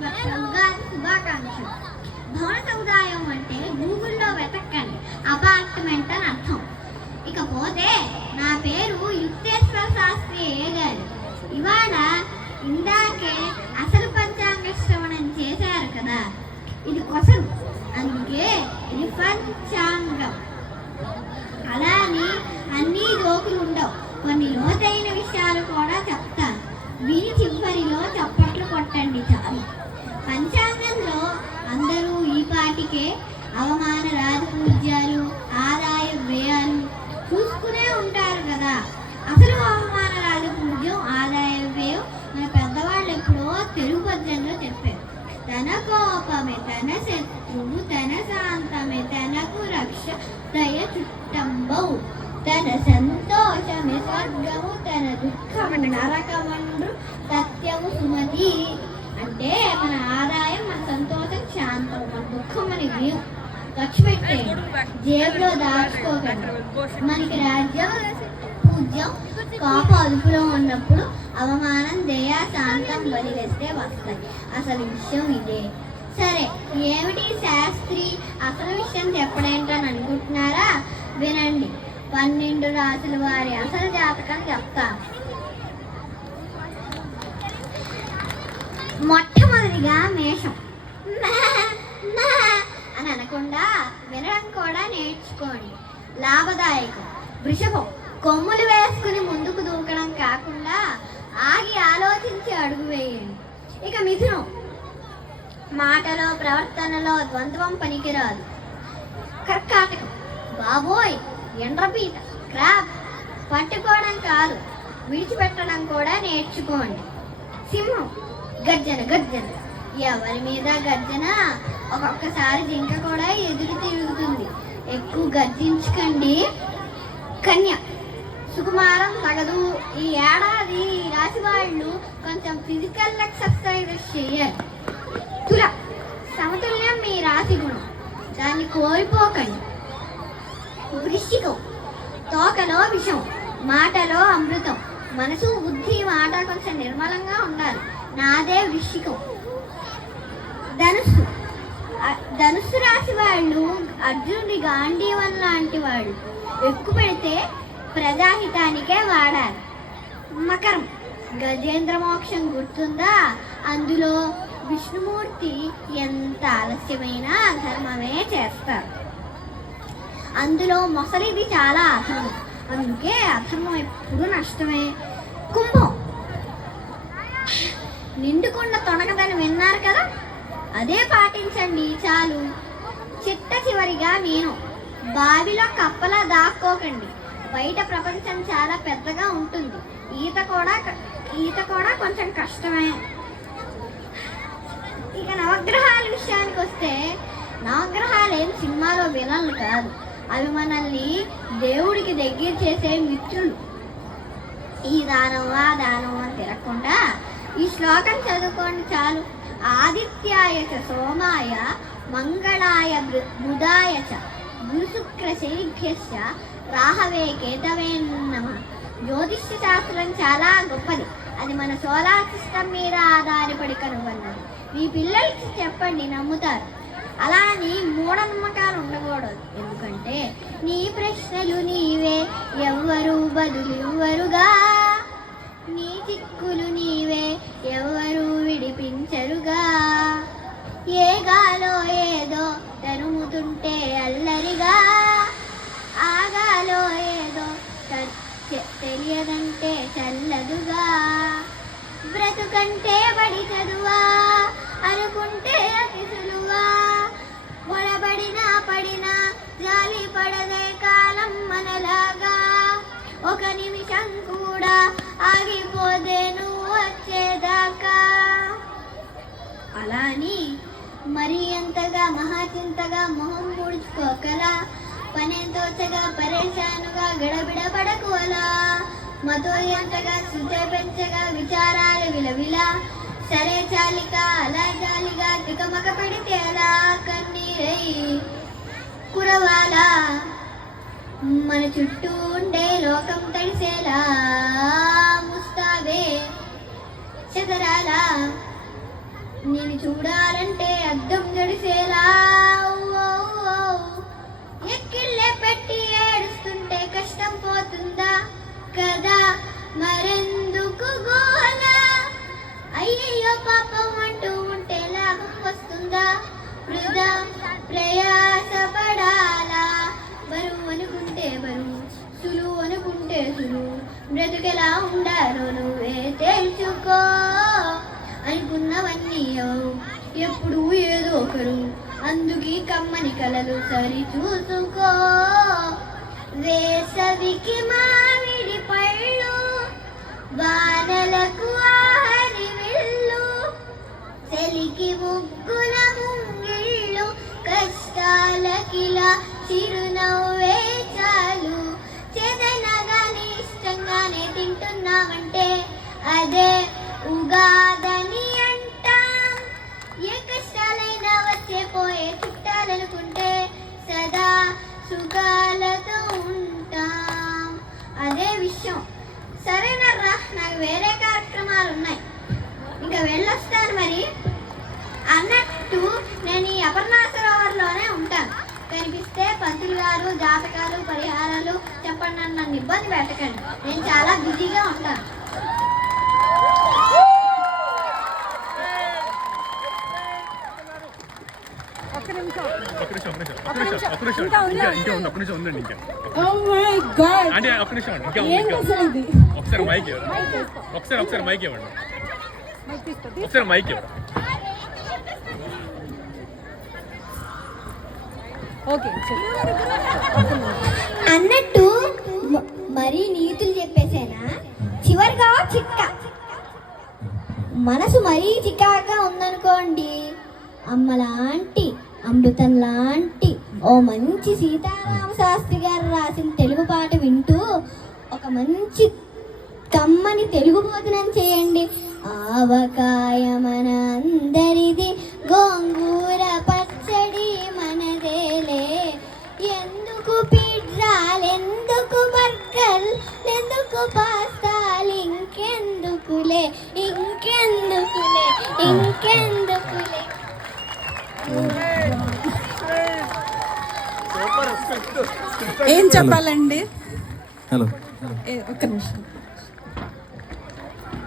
ఉగాది శుభాకాంక్షలు. భవన సముదాయం అంటే గూగుల్లో వెతకండి, అపార్ట్మెంట్ అని అర్థం. ఇకపోతే నా పేరు యుక్తేశ్వర శాస్త్రి గారు. ఇవాళ ఇందాకే అసలు పంచాంగ శ్రవణం చేశారు కదా, ఇది కొసలు, అందుకే ఇది పంచాంగం. అలాని అన్ని జోకులు ఉండవు, కొన్ని లోతైన విషయాలు కూడా చెప్తాను. విని చివరిలో చప్పట్లు కొట్టండి చాలు. పంచాంగంలో అందరూ ఈ పాటికే అవమాన రాజపూజ్యాలు, ఆదాయ వ్యయాలు చూసుకునే ఉంటారు కదా. అసలు అవమాన రాజపూజ్యం, ఆదాయ వ్యయం మన పెద్దవాళ్ళు ఎప్పుడో తెలుగు పద్యంలో చెప్పారు. తన కోపమే తన శత్రువు, తన శాంతమే తనకు రక్ష, దయ చుట్టంబవు, తన సంతోషమే స్వర్గము, తన దుఃఖము నరకమండ్రు సత్యము సుమతి. అంటే మన ఆదాయం, మన సంతోషం శాంతం, మన దుఃఖం మన వ్యయం. ఖర్చు పెట్టేయండి, జేబులో దాచుకోకండి. మనకి రాజ్యం పూజ్యం కోప అదుపులో ఉన్నప్పుడు అవమానం, దయ, శాంతం వదిలేస్తే వస్తాయి. అసలు విషయం ఇదే. సరే, ఏమిటి శాస్త్రి అసలు విషయం చెప్పడేంటని అనుకుంటున్నారా? వినండి, 12 రాసుల వారి అసలు జాతకం చెప్తాను. మొట్టమొదటిగా మేషం. అని అనకుండా వినడం కూడా నేర్చుకోండి, లాభదాయకం. వృషభం, కొమ్ములు వేసుకుని ముందుకు దూకడం కాకుండా ఆగి ఆలోచించి అడుగు వేయండి. ఇక మిథునం, మాటలో ప్రవర్తనలో ద్వంద్వం పనికిరాదు. కర్కాటకం, బాబోయ్ ఎండ్రపీత, క్రాప్, పట్టుకోవడం కాదు విడిచిపెట్టడం కూడా నేర్చుకోండి. సింహం, గర్జన గర్జన, ఎవరి మీద గర్జన, ఒక్కొక్కసారి జింక కూడా ఎదురు తిరుగుతుంది, ఎక్కువ గర్జించకండి. కన్య, సుకుమారం తగదు. ఈ ఏడాది రాశి వాళ్ళు కొంచెం ఫిజికల్ ఎక్సర్సైజెస్ చేయాలి. తుల, సమతుల్యం మీ రాశి గుణం, దాన్ని కోల్పోకండి. వృశ్చికం, తోకలో విషం, మాటలో అమృతం, మనసు బుద్ధి మాట కొంచెం నిర్మలంగా ఉండాలి. నాదే వృశ్చికం. ధనుస్సు, ధనుస్సు రాశి వాళ్ళు అర్జునుడి గాంధీవన్ లాంటి వాళ్ళు, ఎక్కువ పెడితే ప్రజాహితానికే వాడాలి. మకరం, గజేంద్ర మోక్షం గుర్తుందా? అందులో విష్ణుమూర్తి ఎంత ఆలస్యమైనా ధర్మమే చేస్తారు. అందులో మొసలిది చాలా అధర్మం, అందుకే అధర్మం ఎప్పుడు నష్టమే. కుంభం, నిండుకుండా తొణకదని విన్నారు కదా, అదే పాటించండి చాలు. చిట్ట చివరిగా మీనం, బావిలో కప్పలా దాక్కోకండి, బయట ప్రపంచం చాలా పెద్దగా ఉంటుంది. ఈత కూడా కొంచెం కష్టమే. ఇక నవగ్రహాల విషయానికి వస్తే, నవగ్రహాలు ఏం సినిమాలో విలన్లు కాదు, అవి మనల్ని దేవుడికి దగ్గర చేసే మిత్రులు. ఈ దానం ఆ దానం అని తిరగకుండా ఈ శ్లోకం చదువుకోండి చాలు. ఆదిత్యాయ చ సోమాయ మంగళాయ బుధాయ చ గురుశుక్ర శనిభ్యశ్చ రాహవే కేతవే నమః. జ్యోతిష్య శాస్త్రం చాలా గొప్పది, అది మన సోలార్ సిస్టమ్ మీద ఆధారపడి కనుగొన్నది. మీ పిల్లలకి చెప్పండి, నమ్ముతారు. అలా అని మూఢనమ్మకాలు ఉండకూడదు, ఎందుకంటే నీ ప్రశ్నలు నీవే, ఎవ్వరూ బదులివ్వరుగా. నీ చిక్కులు నీవే, ఎవ్వరూ విడిపించరుగా. ఏ గాలో ఏదో తరుముతుంటే అల్లరిగా, ఆగాలో ఏదో తెలియదంటే చల్లదుగా. బ్రతుకంటే బడి చదువా అనుకుంటే అతి సులువా, పొడబడినా పడినా జాలి పడదే కాలం మనలాగా. ఒక నిమిషం కూడా ఆగిపోదే నువ్వు వచ్చేదాకా. అలా అని మరీ అంతగా మహాచింతగా మొహం ముడుచుకోకలా, పనేంతోచగా పరేషానుగా గడబిడ పడకు అలా. మతో ఎంతగా శుద్ధి పెంచగా విచారాలు విలవిలా, సరే చాలిక అలా జాలిగా తికమక పెడితే అలా కన్నీరై కురవాలా. మన చుట్టూ ఉండే లోకం తడిసేలా ముస్తాబే చదరాలా. నేను చూడాలంటే అద్దం జడిసేలా ఎక్కిళ్ళే పెట్టి ఏడుస్తుంటే కష్టం పోతుందా కదా మరెందుకు గోల అయ్యయ్యో పాపం అంటూ ఉంటే లాభం వస్తుందా వృధా ప్రయాసపడాలా బరువు అనుకుంటే బరువు సులువు అనుకుంటే సులువు బ్రతుకెలా ఉండాలో నువ్వే తెలుసుకో అనుకున్నవన్నీ ఎప్పుడు ఏదో ఒకరు అందుకీ కమ్మని కలలు సరి చూసుకో వేసవికి మామిడి పళ్ళు వానలకు ఆహరి వెళ్ళు చలికి ముగ్గుల ముంగిళ్ళు కష్టాలకిలా చిరునవ్వే చాలు చేదనగానే ఇష్టంగానే తింటున్నామంటే అదే ఉగాదని అంటాం ఏ కష్టాలైనా వచ్చే పోయే చుట్టాలనుకుంటే సదా సుఖాలతో ఉంటాం అదే విషయం. సరేనర్రా, నాకు వేరే కార్యక్రమాలు ఉన్నాయి, ఇంకా వెళ్ళొస్తాను మరి. అన్నట్టు నేను ఈ అపర్ణా సరోవర్లోనే ఉంటాను. కనిపిస్తే పంతులు గారు జాతకాలు పరిహారాలు చెప్పండి నన్ను ఇబ్బంది పెట్టకండి, నేను చాలా బిజీగా ఉంటాను. ఒకసారి మైక్ ఇవ్వండి. అన్నట్టు మరీ నీతులు చెప్పేసేనా? చివరిగా చిక్క మనసు మరీ చికాగా ఉందనుకోండి, అమ్మలాంటి అమృతం లాంటి ఓ మంచి సీతారామ శాస్త్రి గారు రాసిన తెలుగు పాట వింటూ ఒక మంచి కమ్మని తెలుగు భోజనం చేయండి. ఆవకాయ మన అందరిది, గోంగూర పచ్చడి మనదేలే, ఎందుకు పిజ్జాలు, ఎందుకు బర్గర్లు, ఎందుకు పాస్తాలు, ఇంకెందుకులే ఇంకెందుకులే ఇంకెందుకులే. ఏం చెప్పాలండి? హలో, ఒక్క నిమిషం.